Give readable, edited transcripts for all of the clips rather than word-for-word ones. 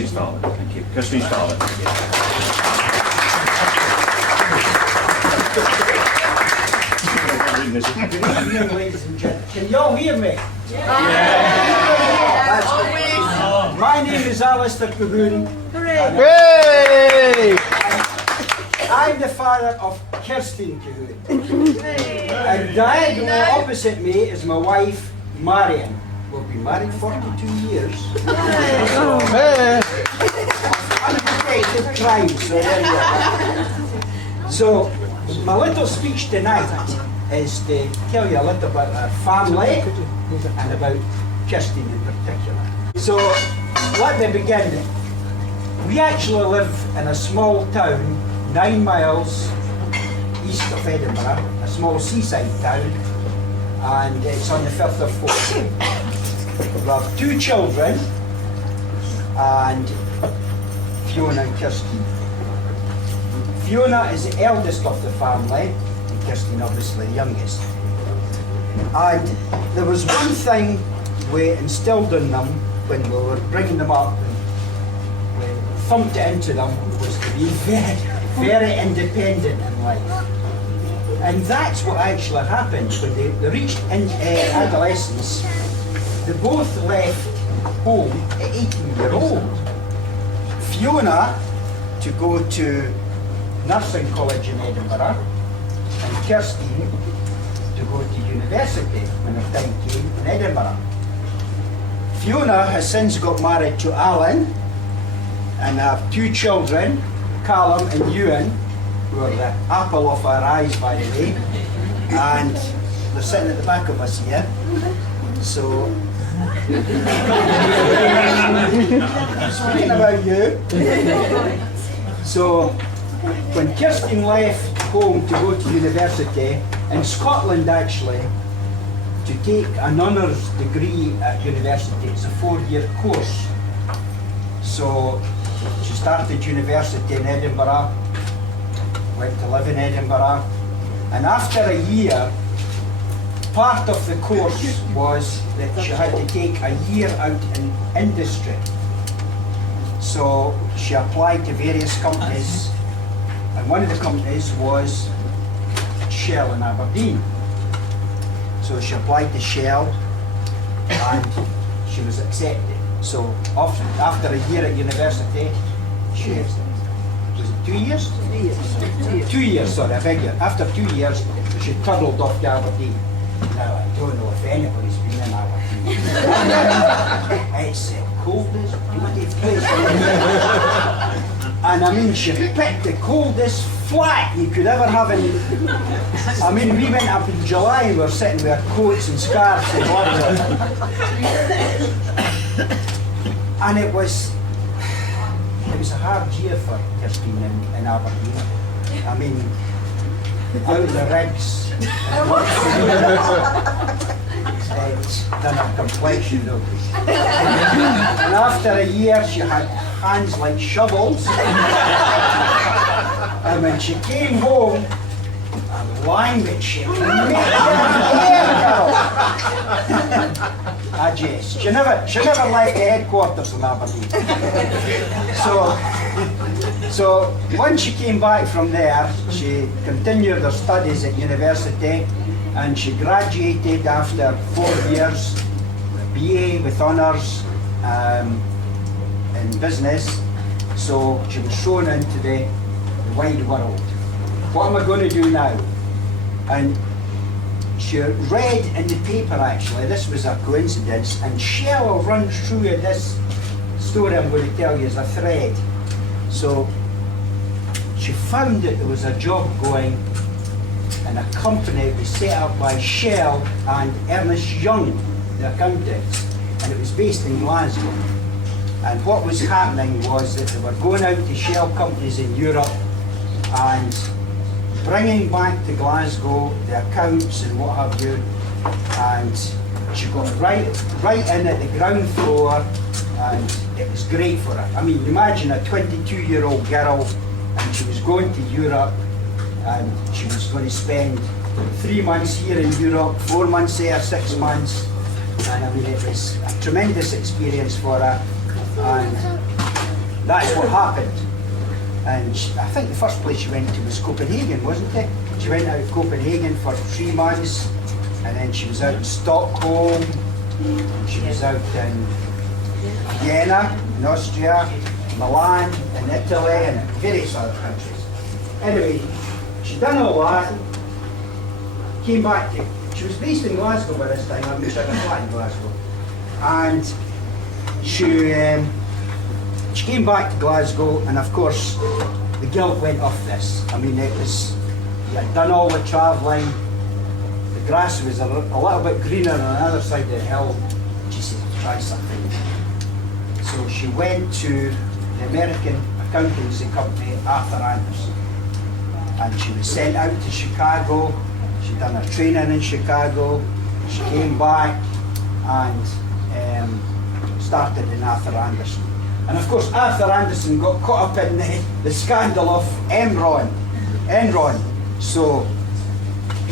Kirsty's father. Thank you. Kirsty's father. Good evening, ladies and gentlemen. Can you all hear me? That's good. My name is Alistair. Hooray! I'm the father of Kirsten Cahoon. And diagonally opposite me is my wife, Marion. We've been married 42 years. Hey! Unprotected crime, so there you go. So, my little speech tonight is to tell you a little about our family and about Kirsten in particular. So, let me begin. We actually live in a small town 9 miles east of Edinburgh, a small seaside town, and it's on the Firth of Forth. We have 2 children, and Fiona and Kirsten. Fiona is the eldest of the family, and Kirsten obviously the youngest. And there was one thing we instilled in them when we were bringing them up, and we thumped it into them, was to be very, very independent in life. And that's what actually happened when they reached adolescence. They both left home at 18-year-old. Fiona to go to nursing college in Edinburgh, and Kirsten to go to university when her time came in Edinburgh. Fiona has since got married to Alan and have 2 children, Callum and Ewan, who are the apple of our eyes, by the way, and they're sitting at the back of us here. So, speaking about you, so when Kirsten left home to go to university, in Scotland actually, to take an honours degree at university, it's a 4-year course. So she started university in Edinburgh, went to live in Edinburgh, and after a year, part of the course was that she had to take a year out in industry. So she applied to various companies, and one of the companies was Shell in Aberdeen. So she applied to Shell, and she was accepted. So after a year at university, she was it 2 years? 2 years, sorry, I beg you. After 2 years, she toddled off to Aberdeen. Now, I don't know if anybody's been in Aberdeen. It's the coldest bloody place. And I mean, she picked the coldest flat you could ever have in. I mean, we went up in July and we were sitting with our coats and scarves and gloves on. And it was a hard year for Kirsten in Aberdeen. I mean, out of the rigs. It's done her complexion though. And after a year she had hands like shovels. And when she came home, her language she made Ah yes, she never left the headquarters in Aberdeen. So once she came back from there, she continued her studies at university, and she graduated after 4 years, BA with honours in business. So she was thrown into the wide world. What am I going to do now? And she read in the paper, actually, this was a coincidence, and Shell will run through this story I'm going to tell you as a thread. So she found that there was a job going in a company that was set up by Shell and Ernest Young, the accountants, and it was based in Glasgow. And what was happening was that they were going out to Shell companies in Europe and bringing back to Glasgow the accounts and what have you, and she got right in at the ground floor, and it was great for her. I mean, imagine a 22-year-old girl, and she was going to Europe, and she was going to spend 3 months here in Europe, 4 months there, 6 months, and I mean, it was a tremendous experience for her. And that's what happened. And I think the first place she went to was Copenhagen, wasn't it? She went out of Copenhagen for 3 months, and then she was out in Stockholm, and she was out in Vienna, in Austria, Milan, in Italy, and various other countries. Anyway, she'd done all that, came back to, she was based in Glasgow by this time, I mean, she had a flat in Glasgow. And she came back to Glasgow, and of course, the guilt went off this. I mean, it was, you had done all the travelling, the grass was a little bit greener on the other side of the hill. She said, try something. So she went to the American accountancy company, Arthur Anderson. And she was sent out to Chicago. She'd done her training in Chicago. She came back and started in Arthur Anderson. And of course, Arthur Anderson got caught up in the scandal of Enron. So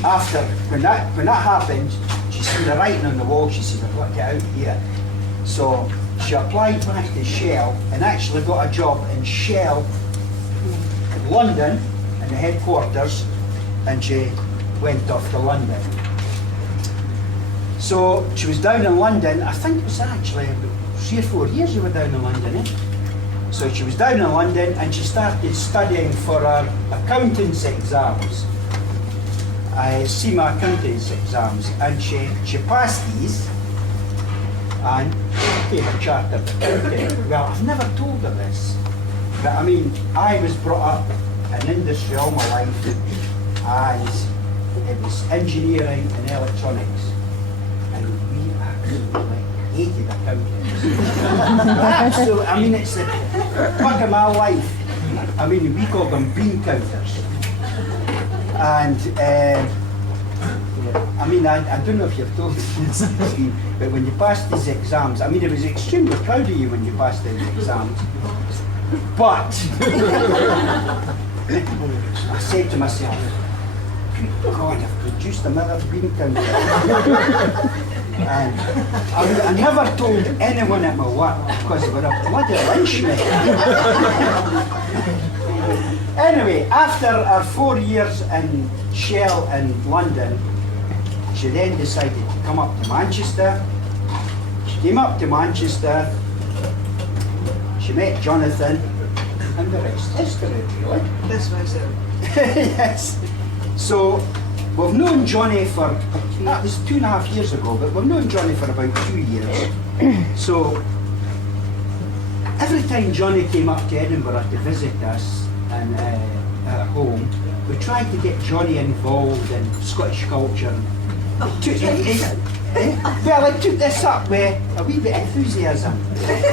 after, when that happened, she seen the writing on the wall. She said, I've got to get out of here. So she applied back to Shell and actually got a job in Shell in London, in the headquarters, and she went off to London. So she was down in London, I think it was actually about 3 or 4 years you were down in London, eh? So she was down in London and she started studying for her accountancy exams. I see my accountancy exams, and she passed these and became a chartered accountant. Well, I've never told her this, but I mean, I was brought up in industry all my life, and it was engineering and electronics, and we absolutely hated accountants. Absolutely, I mean, it's the fuck of my life. I mean, we call them bean counters. And I mean, I don't know if you've told this, but when you pass these exams, I mean, I was extremely proud of you when you passed these exams. But I said to myself, good God, I've produced another bean counter. And I never told anyone at my work because they were a bloody lynch me. Anyway, after her 4 years in Shell in London, she then decided to come up to Manchester. She came up to Manchester, she met Jonathan, and the rest is history, really. That's myself. Yes. So, we've known Johnny for, that was 2.5 years ago, but we've known Johnny for about 2 years. So, every time Johnny came up to Edinburgh to visit us and at home, we tried to get Johnny involved in Scottish culture. Well, I took this up with a wee bit of enthusiasm.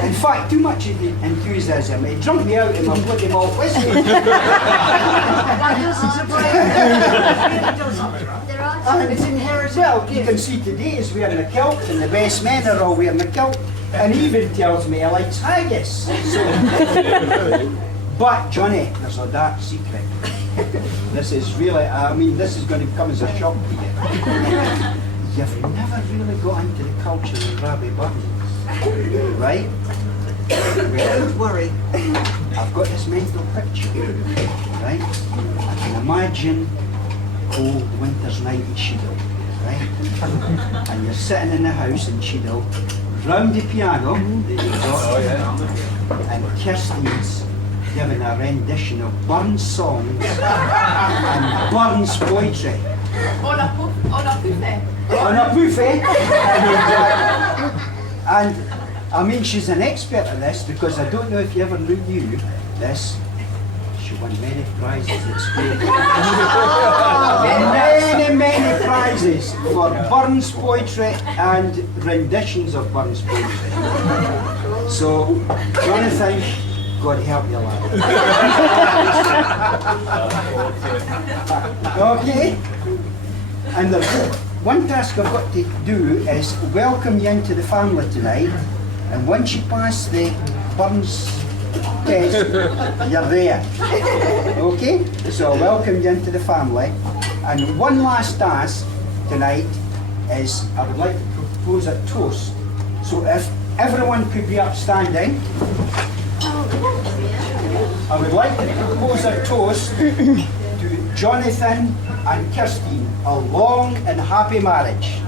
In fact, too much of the enthusiasm. It drunk me out in my bloody malt whiskey. That doesn't surprise me. It's inherited. Well, you can see today he's wearing a kilt, and the best men are all wearing a kilt, and he even tells me he likes haggis. So, but Johnny, there's a dark secret. This is really, I mean, this is going to come as a shock to you. You've never really got into the culture of Rabbie Buttons, right? Well, Don't worry. I've got this mental picture, right? I can imagine cold winter's night in Cheadle, right? And you're sitting in the house in Cheadle, round the piano, there you go, and Kirsten's giving a rendition of Burns songs and Burns poetry. On a buffet. On a buffet. And I mean, she's an expert at this, because I don't know if you ever knew this. She won many prizes at school. many prizes for Burns poetry and renditions of Burns poetry. So, Jonathan, God help you, lad. Okay? And there's one task I've got to do is welcome you into the family tonight, and once you pass the Burns test, you're there. Okay? So I'll welcome you into the family. And one last task tonight is I would like to propose a toast. So if everyone could be upstanding. I would like to propose a toast to Jonathan and Kirstine, a long and happy marriage.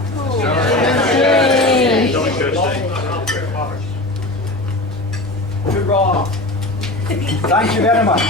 Hurrah! Thank you very much.